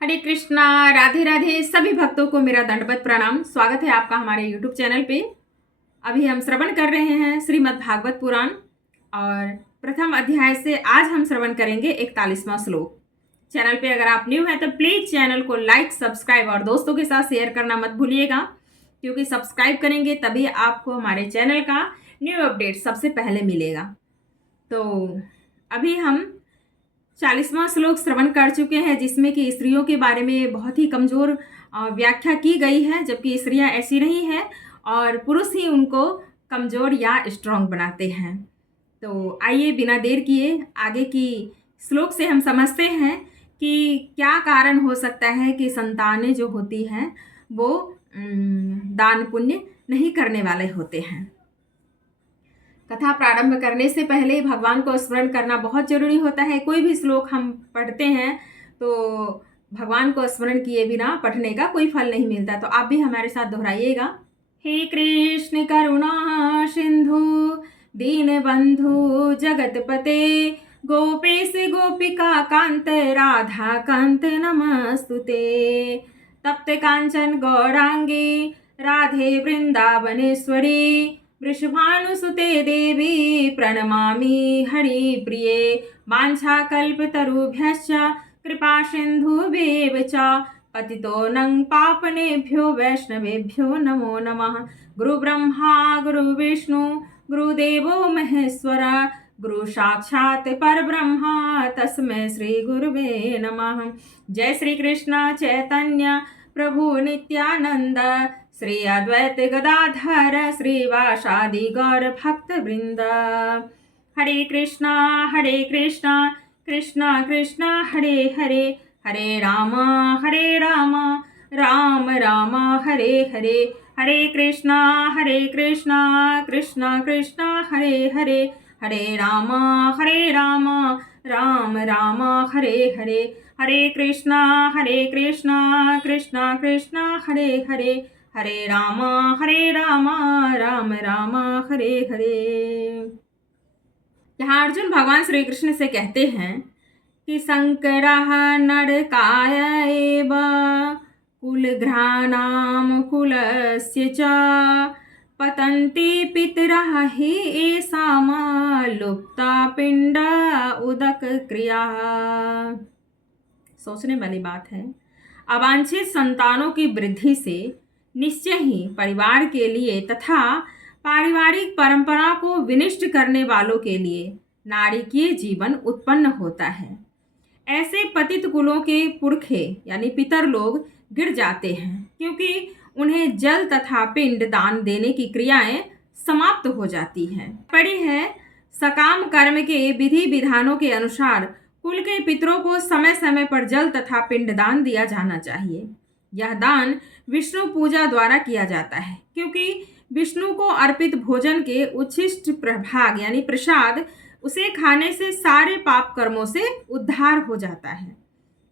हरे कृष्णा। राधे राधे। सभी भक्तों को मेरा दंडवत प्रणाम। स्वागत है आपका हमारे YouTube चैनल पे। अभी हम श्रवण कर रहे हैं श्रीमद् भागवत पुराण और प्रथम अध्याय से आज हम श्रवण करेंगे 41वां श्लोक। चैनल पे अगर आप न्यू हैं तो प्लीज चैनल को लाइक, सब्सक्राइब और दोस्तों के साथ शेयर करना मत भूलिएगा, क्योंकि सब्सक्राइब करेंगे तभी आपको हमारे चैनल का न्यू अपडेट सबसे पहले मिलेगा। तो अभी हम 40वां श्लोक श्रवण कर चुके हैं, जिसमें कि स्त्रियों के बारे में बहुत ही कमज़ोर व्याख्या की गई है, जबकि स्त्रियां ऐसी नहीं हैं और पुरुष ही उनको कमज़ोर या स्ट्रांग बनाते हैं। तो आइए बिना देर किए आगे की श्लोक से हम समझते हैं कि क्या कारण हो सकता है कि संतानें जो होती हैं वो दान पुण्य नहीं करने वाले होते हैं। कथा प्रारंभ करने से पहले भगवान को स्मरण करना बहुत जरूरी होता है। कोई भी श्लोक हम पढ़ते हैं तो भगवान को स्मरण किए बिना पढ़ने का कोई फल नहीं मिलता। तो आप भी हमारे साथ दोहराइएगा। हे कृष्ण करुणा सिंधु दीन बंधु जगतपते गोपेश गोपिका कांत राधा कांत नमस्तुते तप्त कांचन गौरांगी राधे वृंदावनेश्वरी वृषभानुसुते देवी प्रणमामि हरिप्रिये वाञ्छाकल्पतरुभ्यश्च कृपा सिन्धुभ्येव च पतितो नः पावनेभ्यो वैष्णवेभ्यो नमो नमः। गुरुब्रह्मा गुरुविष्णु गुरुदेवो महेश्वर गुरु साक्षात् परब्रह्म तस्मै श्री गुरुवे नमः। जय श्री कृष्ण चैतन्य प्रभु नित्यानंद श्री अद्वैत गदाधर श्रीवासादि गौर भक्त वृंद। हरे कृष्णा कृष्णा कृष्णा हरे हरे हरे राम राम राम हरे हरे हरे कृष्णा कृष्णा कृष्णा हरे हरे हरे राम राम राम हरे हरे हरे कृष्णा कृष्णा कृष्णा हरे हरे हरे राम राम राम हरे हरे। यहाँ अर्जुन भगवान श्री कृष्ण से कहते हैं कि शंकरः नरकाय एव कुलघ्राणां कुलस्य च पतन्ति पितरः हि येषां लुप्ता पिंड उदक क्रिया। सोचने वाली बात है। अवांछित संतानों की वृद्धि से निश्चय ही परिवार के लिए तथा पारिवारिक परंपरा को विनिष्ट करने वालों के लिए नारकीय जीवन उत्पन्न होता है। ऐसे पतित कुलों के पुरखे यानी पितर लोग गिर जाते हैं, क्योंकि उन्हें जल तथा पिंड दान देने की क्रियाएं समाप्त हो जाती हैं। पड़ी है सकाम कर्म के विधि विधानों के अनुसार कुल के पितरों को समय समय पर जल तथा पिंड दान दिया जाना चाहिए। यह दान विष्णु पूजा द्वारा किया जाता है, क्योंकि विष्णु को अर्पित भोजन के उच्छिष्ट प्रभाग यानी प्रसाद उसे खाने से सारे पाप कर्मों से उद्धार हो जाता है।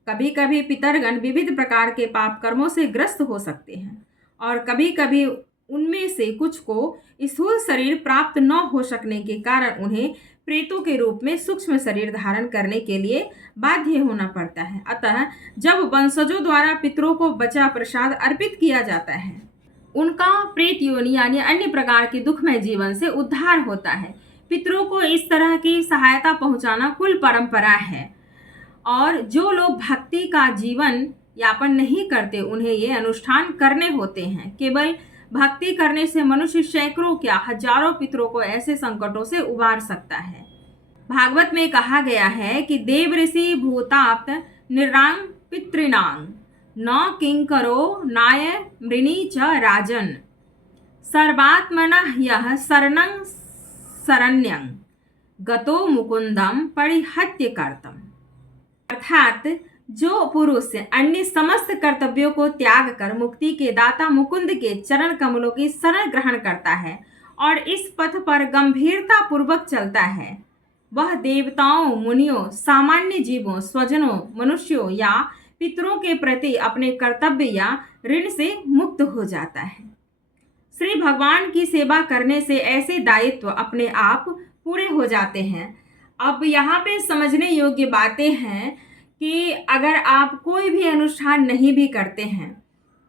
कभी कभी पितरगण विविध प्रकार के पाप कर्मों से ग्रस्त हो सकते हैं और कभी कभी उनमें से कुछ को स्थूल शरीर प्राप्त न हो सकने के कारण उन्हें प्रेतों के रूप में सूक्ष्म शरीर धारण करने के लिए बाध्य होना पड़ता है। अतः जब वंशजों द्वारा पितरों को बचा प्रसाद अर्पित किया जाता है, उनका प्रेत योनि यानी अन्य प्रकार के दुखमय जीवन से उद्धार होता है। पितरों को इस तरह की सहायता पहुंचाना कुल परंपरा है, और जो लोग भक्ति का जीवन यापन नहीं करते उन्हें ये अनुष्ठान करने होते हैं। केवल भक्ति करने से मनुष्य सैकड़ों क्या हजारों पितरों को ऐसे संकटों से उबार सकता है। भागवत में कहा गया है कि देव ऋषि भूताप्त निरांग पितृणांग न किंकरो नाय मृणी च राजन सर्वात्मनः यः शरणं शरण्यं गतो मुकुंदम परिहत्य कर्तम। अर्थात जो पुरुष अन्य समस्त कर्तव्यों को त्याग कर मुक्ति के दाता मुकुंद के चरण कमलों की शरण ग्रहण करता है और इस पथ पर गंभीरता पूर्वक चलता है, वह देवताओं, मुनियों, सामान्य जीवों, स्वजनों, मनुष्यों या पितरों के प्रति अपने कर्तव्य या ऋण से मुक्त हो जाता है। श्री भगवान की सेवा करने से ऐसे दायित्व अपने आप पूरे हो जाते हैं। अब यहाँ पे समझने योग्य बातें हैं कि अगर आप कोई भी अनुष्ठान नहीं भी करते हैं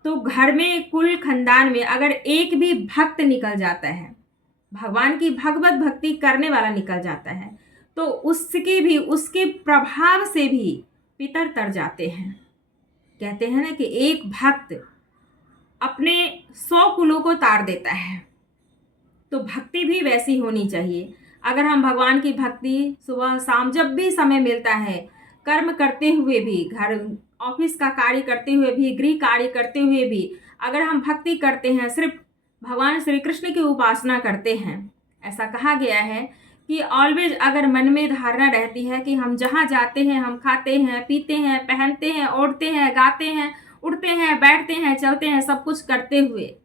तो घर में कुल खानदान में अगर एक भी भक्त निकल जाता है, भगवान की भगवत भक्ति करने वाला निकल जाता है, तो उसके प्रभाव से भी पितर तर जाते हैं। कहते हैं ना कि एक भक्त अपने 100 कुलों को तार देता है। तो भक्ति भी वैसी होनी चाहिए। अगर हम भगवान की भक्ति सुबह शाम जब भी समय मिलता है, कर्म करते हुए भी, घर ऑफिस का कार्य करते हुए भी, गृह कार्य करते हुए भी अगर हम भक्ति करते हैं, सिर्फ भगवान श्री कृष्ण की उपासना करते हैं, ऐसा कहा गया है कि ऑलवेज अगर मन में धारणा रहती है कि हम जहाँ जाते हैं, हम खाते हैं, पीते हैं, पहनते हैं, ओढ़ते हैं, गाते हैं, उठते हैं, बैठते हैं, चलते हैं, सब कुछ करते हुए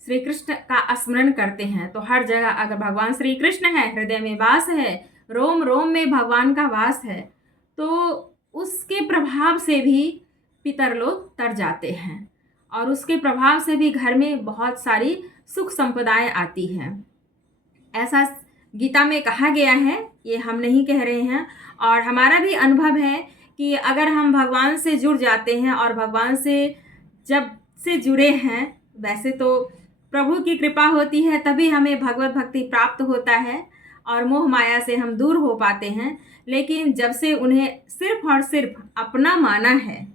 श्री कृष्ण का स्मरण करते हैं, तो हर जगह अगर भगवान श्री कृष्ण है, हृदय में वास है, रोम रोम में भगवान का वास है, तो उसके प्रभाव से भी पितर लोग तर जाते हैं और उसके प्रभाव से भी घर में बहुत सारी सुख संपदाएं आती हैं। ऐसा गीता में कहा गया है, ये हम नहीं कह रहे हैं, और हमारा भी अनुभव है कि अगर हम भगवान से जुड़ जाते हैं और भगवान से जब से जुड़े हैं, वैसे तो प्रभु की कृपा होती है तभी हमें भगवत भक्ति प्राप्त होता है और मोह माया से हम दूर हो पाते हैं, लेकिन जब से उन्हें सिर्फ और सिर्फ अपना माना है,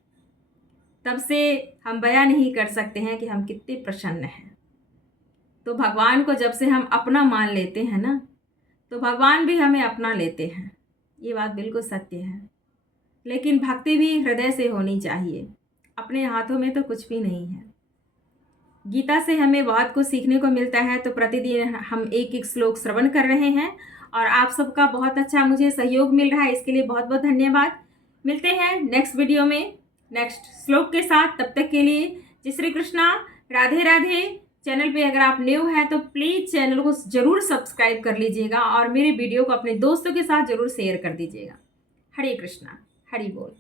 तब से हम बयां नहीं कर सकते हैं कि हम कितने प्रसन्न हैं। तो भगवान को जब से हम अपना मान लेते हैं ना, तो भगवान भी हमें अपना लेते हैं। ये बात बिल्कुल सत्य है। लेकिन भक्ति भी हृदय से होनी चाहिए, अपने हाथों में तो कुछ भी नहीं है। गीता से हमें बहुत कुछ सीखने को मिलता है। तो प्रतिदिन हम एक एक श्लोक श्रवण कर रहे हैं और आप सबका बहुत अच्छा मुझे सहयोग मिल रहा है, इसके लिए बहुत बहुत धन्यवाद। मिलते हैं नेक्स्ट वीडियो में नेक्स्ट श्लोक के साथ। तब तक के लिए जय श्री कृष्णा, राधे राधे। चैनल पे अगर आप न्यू हैं तो प्लीज़ चैनल को ज़रूर सब्सक्राइब कर लीजिएगा और मेरे वीडियो को अपने दोस्तों के साथ ज़रूर शेयर कर दीजिएगा। हरे कृष्णा, हरि बोल।